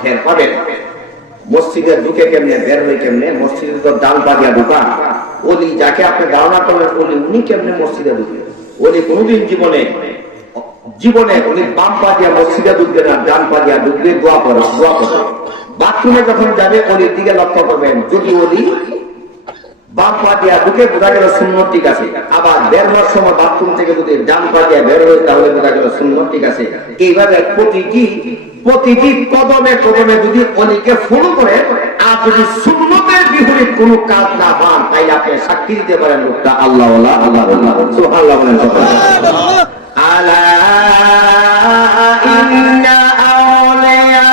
ঠের পাবেন মসজিদে ঢুকে কেমনে, বের হয়ে কেমনে, মসজিদে তো ডাল বাগিয়া ঢুকা। ওলি যাকে আপনি ধারণা করেন ওলি, উনি কেমনে মসজিদে ঢুকে? ওলি কোনোদিন জীবনে উনি বাম পা দিয়া মসজিদে ঢুকবে না, ডান পা দিয়া ঢুকবে, দোয়া করে। বাথরুমে যখন যাবে ওলির দিকে লক্ষ্য করবেন, যদি ওলি বাম পা দিয়া ঢুকে বোঝা গেল সুন্নত ঠিক আছে, আবার বের হওয়ার সময় বাথরুম থেকে যদি ডান পা দিয়া বের হয়ে তাহলে বোঝা গেল সুন্নত ঠিক আছে। এইভাবে প্রতিটি কদমে কদমে যদি অলিকে ফলো করে, আর যদি সুন্নতের বিপরীত কোনো কাজ না পান, তাই আপনি সাক্ষী দিতে পারেন লোকটা আল্লাহ আল্লাহ সুবহানাল্লাহ বলেন। আলা ইন্না আউলিয়া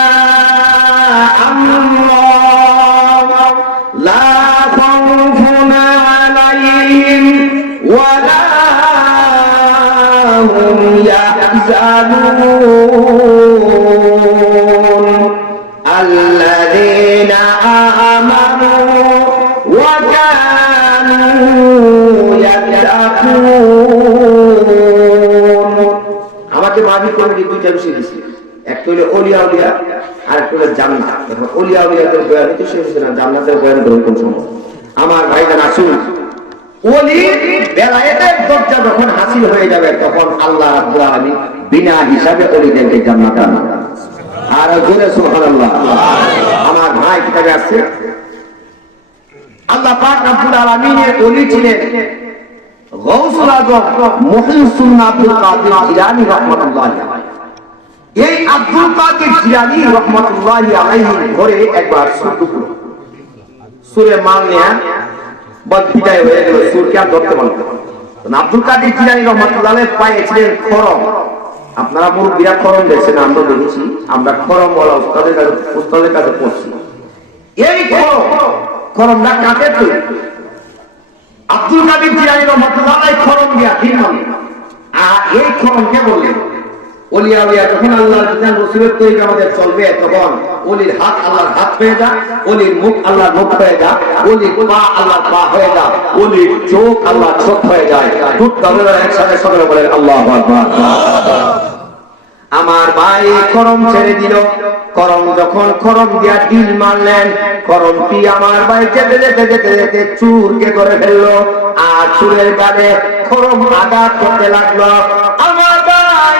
আল্লাহ লা খাউফুন আলাইহিম ওয়া লা হুম ইয়াহজানুন আল্লাযীনা আমানু ওয়া কানু ইয়াত্তাকুন। আমাকে মাঝি কমিটি দুইটা বিষয় দিয়েছে, একটা হলো ওলিয়া উলিয়া, আর একটা হলো জান্নাত। এখন ওলিয়া উলিয়াদের বয়ান তো শেষ হচ্ছে না, জান্নাতের বয়ান করুন কোন সময়। আমার ভাইজান আসুন, ওলির বেলায়েতের দরজা যখন হাসিল হয়ে যাবে, তখন আল্লাহ রাব্বুল আলামিন বিনা হিসাবে ওলিদেরকে জান্নাতে আনবেন। আর জোরে সুবহানাল্লাহ। আমার ভাই কিতাবে আছে, আল্লাহ পাক রব্বুল আলামিনের ওলি ছিলেন গাউসুল আযম মুহইয়ুস আব্দুল কাদের জিলানী রাহমাতুল্লাহি আলাইহি। এই আব্দুল কাদের জিলানী রাহমাতুল্লাহি আলাইহির ঘরে একবার সূরা মানিয়া বিদায় হয়ে গেল, সূরকে আর ধরতে পারল না। আব্দুল কাদের জিলানী রাহমাতুল্লাহি আলাইহি পায়ে ছিলেন খরম। আপনারা মুরব্বিরা খরম দেখছেন, আমরা দেখেছি, আমরা খরম ওয়ালা উস্তাদের কাছে পড়ছি। এই খরমটা কাটে তো আব্দুল কাদের জিলানী রাহমাতুল্লাহি আলাইহি খরম দিয়া দিলেন। আর এই খরমকে বললেন ওলিয়া উলিয়া যখন আল্লাহর বিধান রসুলের তরিকা আমাদের চলবে, তখন ওলির হাত আল্লাহর হাত হয়ে যা, ওলির মুখ আল্লাহর মুখ হয়ে যা, ওলির পা আল্লাহর পা হয়ে যা, ওলির চোখ আল্লাহর চোখ হয়ে যায়। একসাথে সকলে বলেন আল্লাহু আকবার। আমার ভাই করম ছেড়ে দিল। করম যখন করম দিয়া ডিল মারলেন, করমটি আমার ভাই যেতে যেতে যেতে যেতে চুরকে করে ফেললো, আর চুরের গালে করম আঘাত করতে লাগলো। আমার ভাই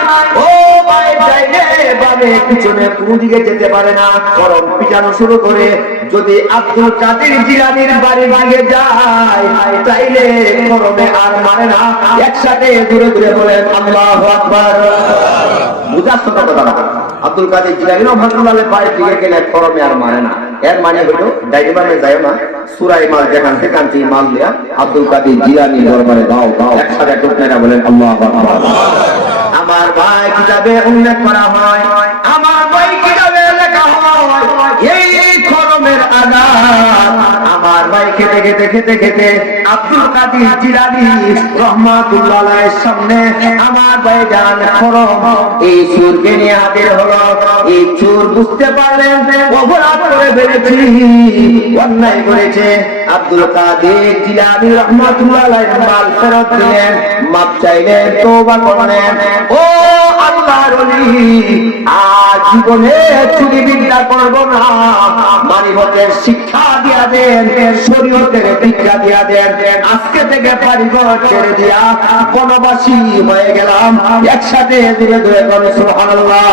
ও ভাই চাইলে বামে পিছনে কোনো দিকে যেতে পারে না, করম পিটানো শুরু করে। যদি আব্দুল কাদের জিলানীর বাড়ি ভাগে যায়, চাইলে করমে আর মারে না। একসাথে দূরে দূরে বলেন আল্লাহু আকবার। আব্দুল কাদের জিলানী রাহমাতুল্লাহি আলাইহি বাড়ির দিকে গেলে করমে আর মারে না। এর মানে হলো ডাইনিবামে যায় না, সুরাই মাল যেখান সেখান থেকে মাল দেয়া আব্দুল কাদের জিলানী দরবারে দাও দাও, একসাথে টুকরা বলেন আল্লাহু আকবার। আমার ভাই কিতাবে উল্লেখ করা হয়, আমার ভাই কিতাবে লেখা হয়, এই করমের আঘাত আমার ভাই খেতে খেতে খেতে খেতে আব্দুল কাদের জিলানী রাহমাতুল্লাহি আলাইহির সামনে আমার ভাই জান করম এই চোরকে নিয়ে হাজির হলো। এই চোর বুঝতে পারলেন অপরাধ করে ফেলেছি, অন্যায় করেছে। আব্দুল কাদের জিলানী রাহমাতুল্লাহি আলাইহি মাল ফেরত দিলেন, মাপ চাইলেন, তওবা করলেন। ও আল্লাহর ওলি, আজ জীবনে চুরি বিদ্যা করব না, মানিবতের শিক্ষা দিয়া দেন, শরীয়তের শিক্ষা দিয়া দেন। আজকে থেকে বাড়িঘর ছেড়ে দিয়া বনবাসী হয়ে গেলাম। একসাথে ধীরে ধীরে করে সুবহানাল্লাহ।